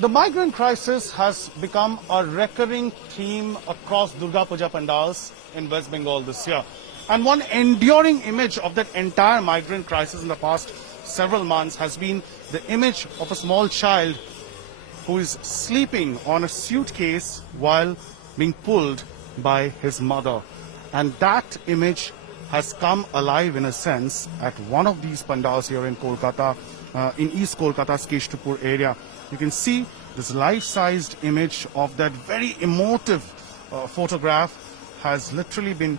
The migrant crisis has become a recurring theme across Durga Puja pandals in West Bengal this year. And one enduring image of that entire migrant crisis in the past several months has been the image of a small child who is sleeping on a suitcase while being pulled by his mother. And that image has come alive in a sense at one of these pandals here in Kolkata, in East Kolkata's Keshtupur area. You can see this life-sized image of that very emotive photograph has literally been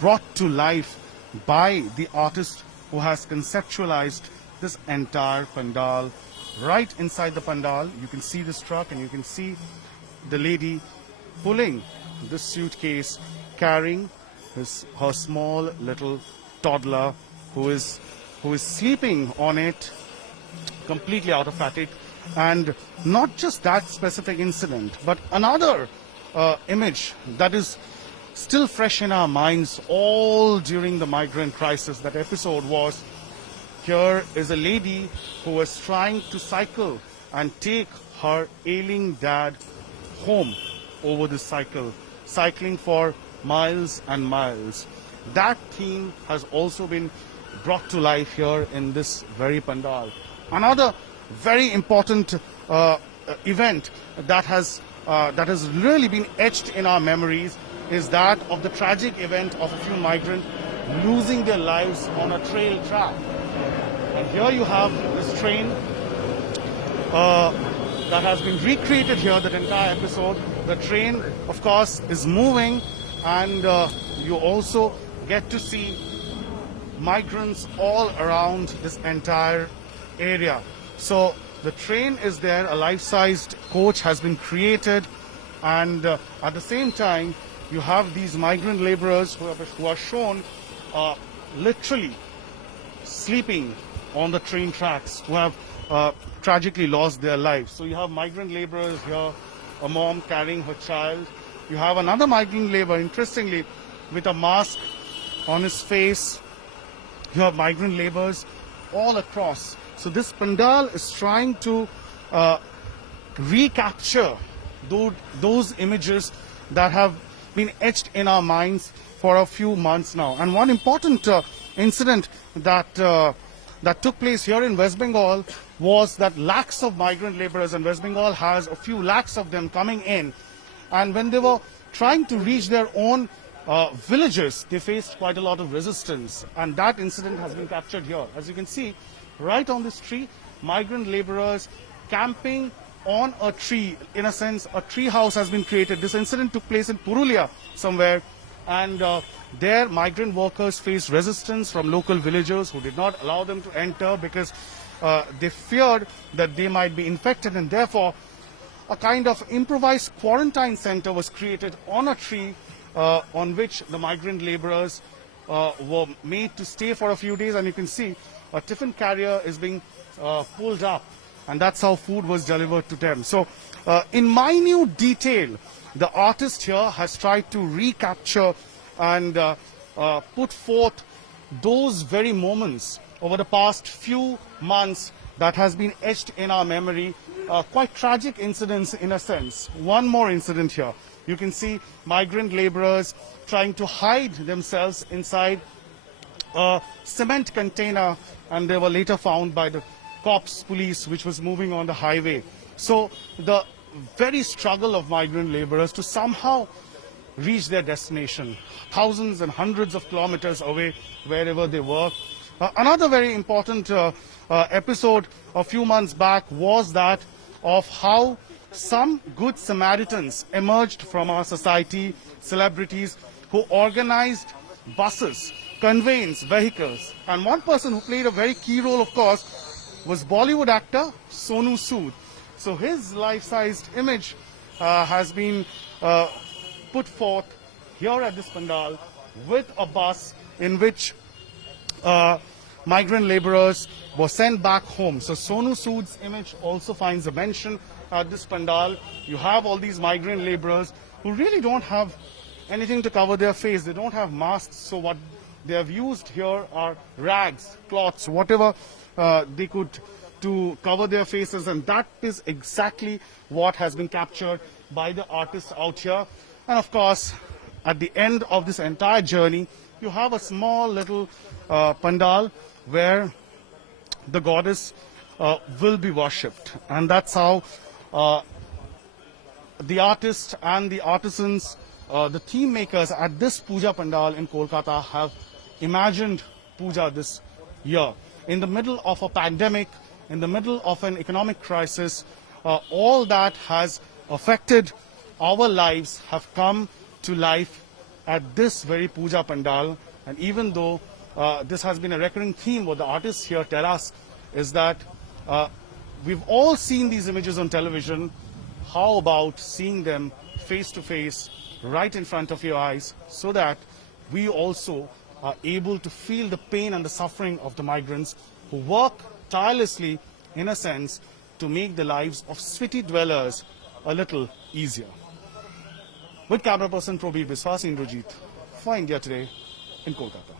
brought to life by the artist who has conceptualized this entire pandal. Right inside the pandal, you can see this truck and you can see the lady pulling this suitcase, carrying her small little toddler who is sleeping on it, completely out of fatigue. And not just that specific incident, but another image that is still fresh in our minds all during the migrant crisis. That episode was, here is a lady who was trying to cycle and take her ailing dad home over the cycle, cycling for miles and miles. That theme has also been brought to life here in this very pandal. Another very important event that has really been etched in our memories is that of the tragic event of a few migrants losing their lives on a trail track. And here you have this train that has been recreated here, that entire episode. The train, of course, is moving, and you also get to see migrants all around this entire area. So the train is there, a life-sized coach has been created, and at the same time you have these migrant laborers who are shown literally sleeping on the train tracks, who have tragically lost their lives. So you have migrant laborers here, a mom carrying her child. You have another migrant laborer, interestingly, with a mask on his face. You have migrant laborers all across. So this pandal is trying to recapture those images that have been etched in our minds for a few months now. And one important incident that took place here in West Bengal was that lakhs of migrant laborers, and West Bengal has a few lakhs of them coming in. And when they were trying to reach their own villages, they faced quite a lot of resistance. And that incident has been captured here. As you can see, right on this tree, migrant laborers camping on a tree. In a sense, a tree house has been created. This incident took place in Purulia somewhere, and there migrant workers faced resistance from local villagers who did not allow them to enter because they feared that they might be infected, and therefore a kind of improvised quarantine center was created on a tree on which the migrant laborers were made to stay for a few days. And you can see a tiffin carrier is being pulled up, and that's how food was delivered to them. So in minute detail, the artist here has tried to recapture and put forth those very moments over the past few months that has been etched in our memory. Quite tragic incidents in a sense. One more incident here. You can see migrant laborers trying to hide themselves inside a cement container, and they were later found by the cops, police, which was moving on the highway. So the very struggle of migrant laborers to somehow reach their destination, thousands and hundreds of kilometers away, wherever they work. Another very important episode a few months back was that of how some good Samaritans emerged from our society, celebrities who organized buses, conveyance vehicles. And one person who played a very key role, of course, was Bollywood actor Sonu Sood. So his life-sized image has been put forth here at this pandal with a bus in which migrant laborers were sent back home. So Sonu Sood's image also finds a mention at this pandal. You have all these migrant laborers who really don't have anything to cover their face. They don't have masks. So what they have used here are rags, cloths, whatever they could to cover their faces, and that is exactly what has been captured by the artists out here. And of course, at the end of this entire journey, you have a small little pandal where the goddess will be worshipped, and that's how the artists and the artisans, the theme makers at this puja pandal in Kolkata have imagined puja this year. In the middle of a pandemic, in the middle of an economic crisis, all that has affected our lives have come to life at this very puja pandal. And even though this has been a recurring theme, what the artists here tell us is that we've all seen these images on television. How about seeing them face to face, right in front of your eyes, so that we also are able to feel the pain and the suffering of the migrants who work tirelessly, in a sense, to make the lives of city dwellers a little easier. With camera person Probir Biswas, Indrajit for India Today in Kolkata.